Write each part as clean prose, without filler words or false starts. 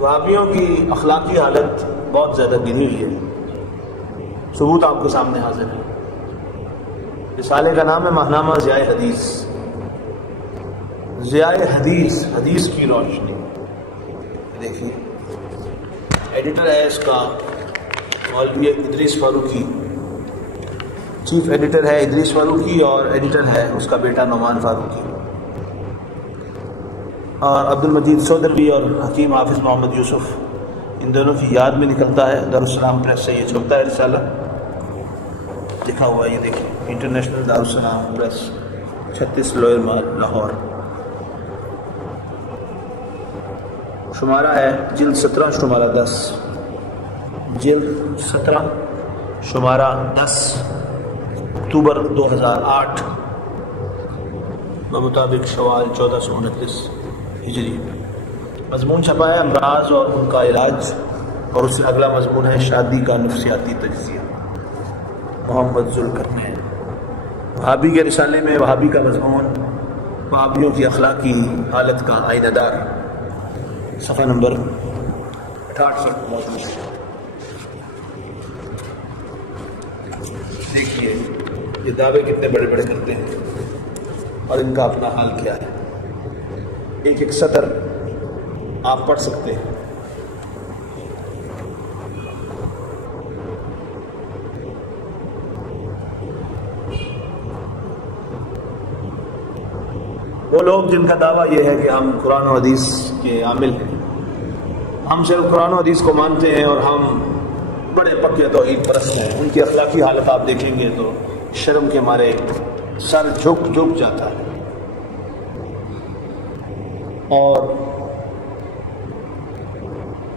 وہابیوں کی اخلاقی حالت بہت زیادہ گری ہوئی ہے، ثبوت آپ کے سامنے حاضر ہے۔ رسالے کا نام ہے ماہنامہ ضیاء حدیث۔ ضیاء حدیث، حدیث کی روشنی۔ دیکھیے ایڈیٹر ہے اس کا مولوی ادریس فاروقی، چیف ایڈیٹر ہے ادریس فاروقی، اور ایڈیٹر ہے اس کا بیٹا نعمان فاروقی، اور عبد المجید سودروی اور حکیم حافظ محمد یوسف، ان دونوں کی یاد میں نکلتا ہے۔ دارالسلام پریس سے یہ چھپتا ہے رسالہ، لکھا ہوا ہے یہ دیکھیں، انٹرنیشنل دارالسلام پریس، 36 لوئر مال، لاہور۔ شمارہ ہے جلد 17 شمارہ 10، جلد 17 شمارہ 10، اکتوبر 2008 بمطابق شوال 1429 ہجری۔ مضمون چھپا ہے امراض اور ان کا علاج، اور اس سے اگلا مضمون ہے شادی کا نفسیاتی تجزیہ، محمد ذوالقرنین۔ وہابی کے رسالے میں وہابی کا مضمون وہابیوں کی اخلاقی حالت کا آئینہ دار، صفحہ نمبر 68 پر موجود ہے۔ دیکھیے یہ دعوے کتنے بڑے بڑے کرتے ہیں اور ان کا اپنا حال کیا ہے۔ ایک ایک سطر آپ پڑھ سکتے ہیں۔ وہ لوگ جن کا دعویٰ یہ ہے کہ ہم قرآن و حدیث کے عامل ہیں، ہم صرف قرآن و حدیث کو مانتے ہیں اور ہم بڑے پکے توحید پرست ہیں، ان کی اخلاقی حالت آپ دیکھیں گے تو شرم کے مارے سر جھک جاتا ہے۔ اور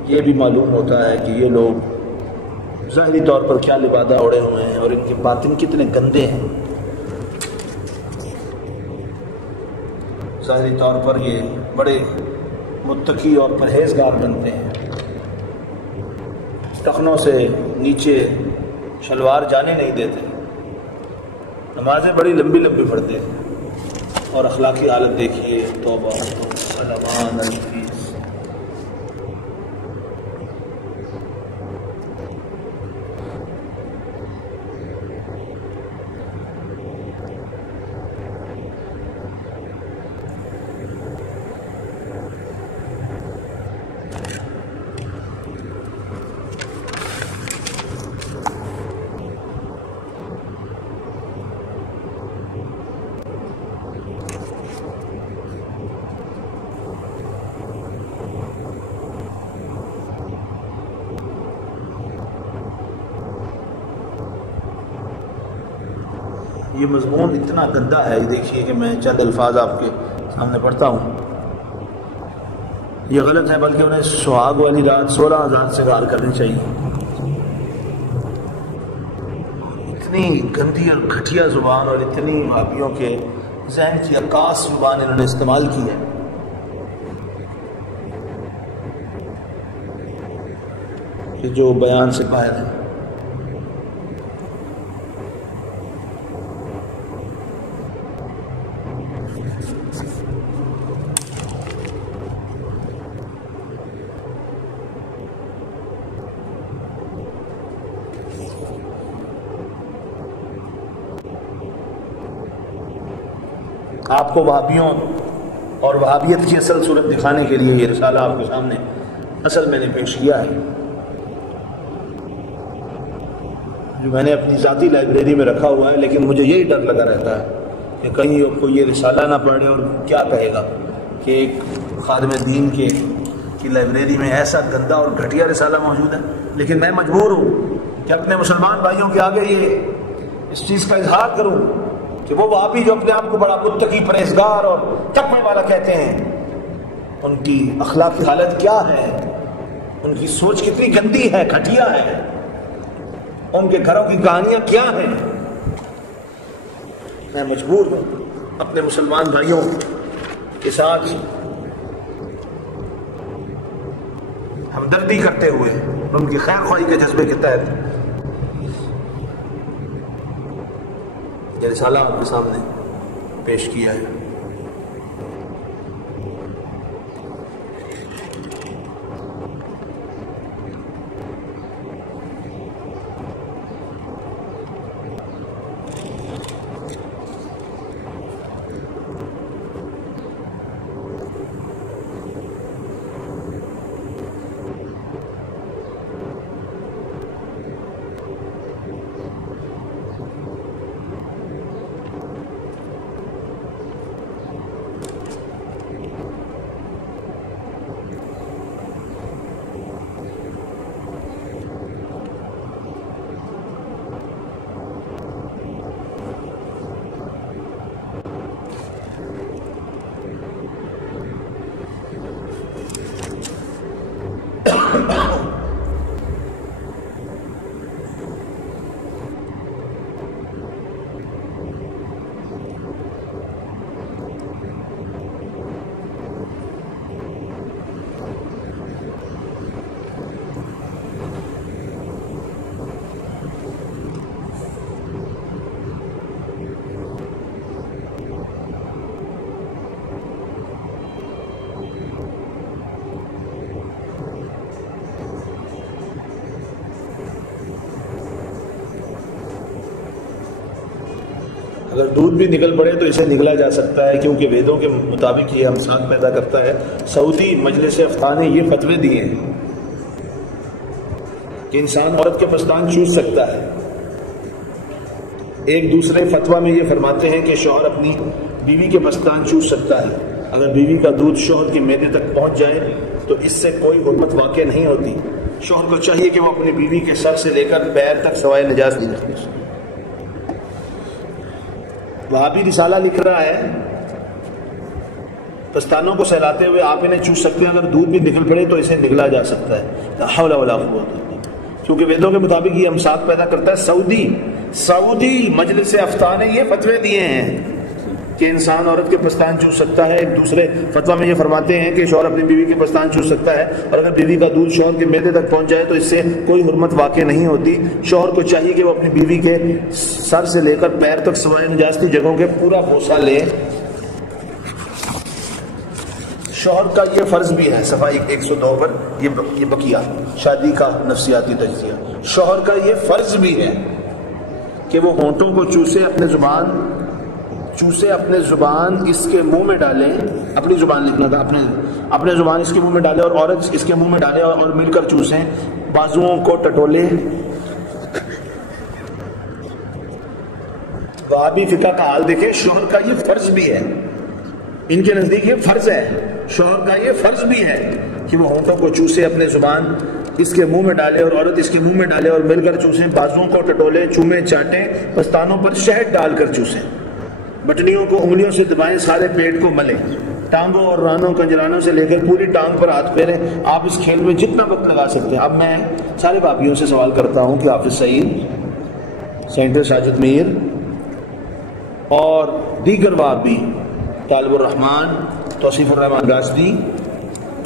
یہ بھی معلوم ہوتا ہے کہ یہ لوگ ظاہری طور پر کیا لبادہ اوڑے ہوئے ہیں اور ان کے باطن کتنے گندے ہیں۔ ظاہری طور پر یہ بڑے متقی اور پرہیزگار بنتے ہیں، ٹخنوں سے نیچے شلوار جانے نہیں دیتے، نمازیں بڑی لمبی لمبی پڑھتے ہیں، اور اخلاقی حالت دیکھیے، توبہ سلمان الفیس۔ یہ مضمون اتنا گندا ہے، یہ دیکھیے کہ میں چند الفاظ آپ کے سامنے پڑھتا ہوں۔ یہ غلط ہے، بلکہ انہیں سہاگ والی رات 16,000 سے گار کرنی چاہیے۔ اتنی گندی اور گھٹیا زبان اور اتنی وہابیوں کے ذہن کی عکاس زبان انہوں نے استعمال کی ہے۔ کہ جو بیان سے باہر ہے۔ آپ کو وہابیوں اور وہابیت کی اصل صورت دکھانے کے لیے یہ رسالہ آپ کے سامنے اصل میں نے پیش کیا ہے، جو میں نے اپنی ذاتی لائبریری میں رکھا ہوا ہے، لیکن مجھے یہی ڈر لگا رہتا ہے کہ کہیں کوئی یہ رسالہ نہ پڑھے اور کیا کہے گا کہ ایک خادم دین کی لائبریری میں ایسا گندا اور گھٹیا رسالہ موجود ہے۔ لیکن میں مجبور ہوں کہ اپنے مسلمان بھائیوں کے آگے یہ اس چیز کا اظہار کروں کہ وہ وہابی جو اپنے آپ کو بڑا متقی پرہیزگار اور تقوی والا کہتے ہیں، ان کی اخلاقی حالت کیا ہے، ان کی سوچ کتنی گندی ہے، گھٹیا ہے، ان کے گھروں کی کہانیاں کیا ہیں۔ میں مجبور ہوں اپنے مسلمان بھائیوں کے ساتھ ہمدردی کرتے ہوئے ان کی خیر خواہی کے جذبے کے تحت یہ رسالہ آپ کے سامنے پیش کیا ہے۔ اگر دودھ بھی نکل پڑے تو اسے نگلا جا سکتا ہے، کیونکہ ویدوں کے مطابق یہ امساک پیدا کرتا ہے۔ سعودی مجلس افتاء نے یہ فتوے دیے ہیں کہ انسان عورت کے پستان چوس سکتا ہے۔ ایک دوسرے فتویٰ میں یہ فرماتے ہیں کہ شوہر اپنی بیوی کے پستان چوس سکتا ہے، اگر بیوی کا دودھ شوہر کے معدے تک پہنچ جائے تو اس سے کوئی حرمت واقع نہیں ہوتی۔ شوہر کو چاہیے کہ وہ اپنی بیوی کے سر سے لے کر پیر تک سوائے نجاست نہیں رکھے۔ وہابی رسالہ لکھ رہا ہے پستانوں کو سہلاتے ہوئے آپ انہیں چوس سکتے ہیں، اگر دودھ بھی نکل پڑے تو اسے نگلا جا سکتا ہے، لا حول ولا قوت الا باللہ، کیونکہ ویدوں کے مطابق یہ امساک پیدا کرتا ہے۔ سعودی مجلس افتاء نے یہ فتوے دیے ہیں کہ انسان عورت کے پستان چوس سکتا ہے۔ ایک دوسرے فتویٰ میں یہ فرماتے ہیں کہ شوہر اپنی بیوی کے پستان چوس سکتا ہے، اور اگر بیوی کا دودھ شوہر کے معدے تک پہنچ جائے تو اس سے کوئی حرمت واقع نہیں ہوتی۔ شوہر کو چاہیے کہ وہ اپنی بیوی کے سر سے لے کر پیر تک سوائے نجاستی جگہوں کے پورا بوسہ لے۔ شوہر کا یہ فرض بھی ہے، صفحہ 102 پر یہ بقیہ شادی کا نفسیاتی تجزیہ، شوہر کا یہ فرض بھی ہے کہ وہ ہونٹوں کو چوسے، اپنے زبان اس کے منہ میں ڈالیں، اپنی زبان لکھنا تھا، اپنے زبان اس کے منہ میں ڈالے اور عورت اس کے منہ میں ڈالے اور مل کر چوسیں، بازوؤں کو ٹٹولے۔ وہابی فقہ کا حال دیکھیں، شوہر کا یہ فرض بھی ہے، ان کے نزدیک یہ فرض ہے، شوہر کا یہ فرض بھی ہے کہ وہ ہونٹوں کو چوسے، اپنے زبان اس کے منہ میں ڈالے اور عورت اس کے منہ میں ڈالے اور مل کر چوسیں، بازوؤں کو ٹٹولے، چومے چاٹیں، پستانوں پر شہد ڈال کر چوسیں، بٹنیوں کو انگلیوں سے دبائیں، سارے پیٹ کو ملیں، ٹانگوں اور رانوں کنجرانوں سے لے کر پوری ٹانگ پر ہاتھ پھیریں۔ آپ اس کھیل میں جتنا وقت لگا سکتے ہیں۔ اب میں سارے بابیوں سے سوال کرتا ہوں کہ حافظ سعید، سینٹر ساجد میر اور دیگر بابی، طالب الرحمان، توصیف الرحمان گاسدی،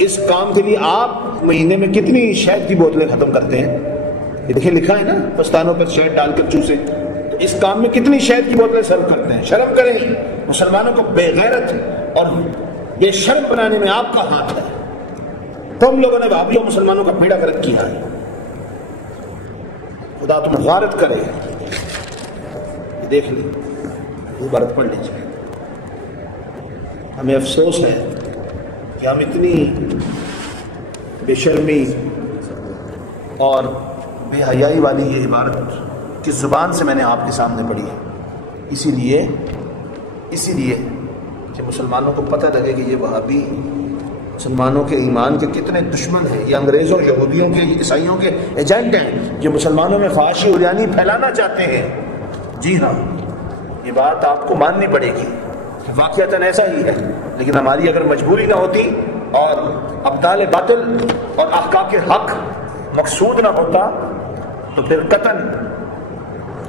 اس کام کے لیے آپ مہینے میں کتنی شہد کی بوتلیں ختم کرتے ہیں؟ یہ دیکھیں لکھا ہے نا، پستانوں پر شہد ڈال کر چوسے، تو اس کام میں کتنی شہد کی بوتلیں سرو کرتے ہیں؟ شرم کریں، مسلمانوں کو بے غیرت اور بے شرم بنانے میں آپ کا ہاتھ ہے۔ تم لوگوں نے بھابیوں مسلمانوں کا بیڑا غرق کیا ہے، خدا تم غارت کرے۔ یہ دیکھ لیں، عبارت پڑھ لیجیے۔ ہمیں افسوس ہے کہ ہم اتنی بے شرمی اور بے حیائی والی یہ عبارت کس زبان سے میں نے آپ کے سامنے پڑھی ہے، اسی لیے کہ مسلمانوں کو پتہ لگے کہ یہ وہابی مسلمانوں کے ایمان کے کتنے دشمن ہیں، یہ انگریزوں، یہودیوں کے، عیسائیوں کے ایجنٹ ہیں جو مسلمانوں میں فحاشی عریانی پھیلانا چاہتے ہیں۔ جی ہاں، یہ بات آپ کو ماننی پڑے گی کہ واقعتاً ایسا ہی ہے، لیکن ہماری اگر مجبوری نہ ہوتی اور ابطال باطل اور احقاق حق مقصود نہ ہوتا تو پھر قطعاً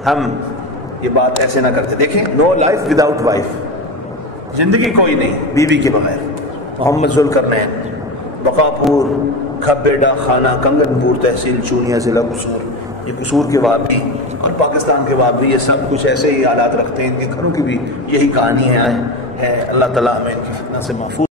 ہم یہ بات ایسے نہ کرتے۔ دیکھیں، نو لائف وداؤٹ وائف، زندگی کوئی نہیں بیوی کے بغیر۔ محمد ذوالقرنین، بقاپور، کھبیڈا خانہ، کنگن پور تحصیل چونیا ضلع قصور، یہ قصور کے وابی اور پاکستان کے وابی، یہ سب کچھ ایسے ہی حالات رکھتے ہیں، ان کے گھروں کی بھی یہی کہانی ہے۔ اللہ تعالیٰ ہمیں ان کی فتنہ سے محفوظ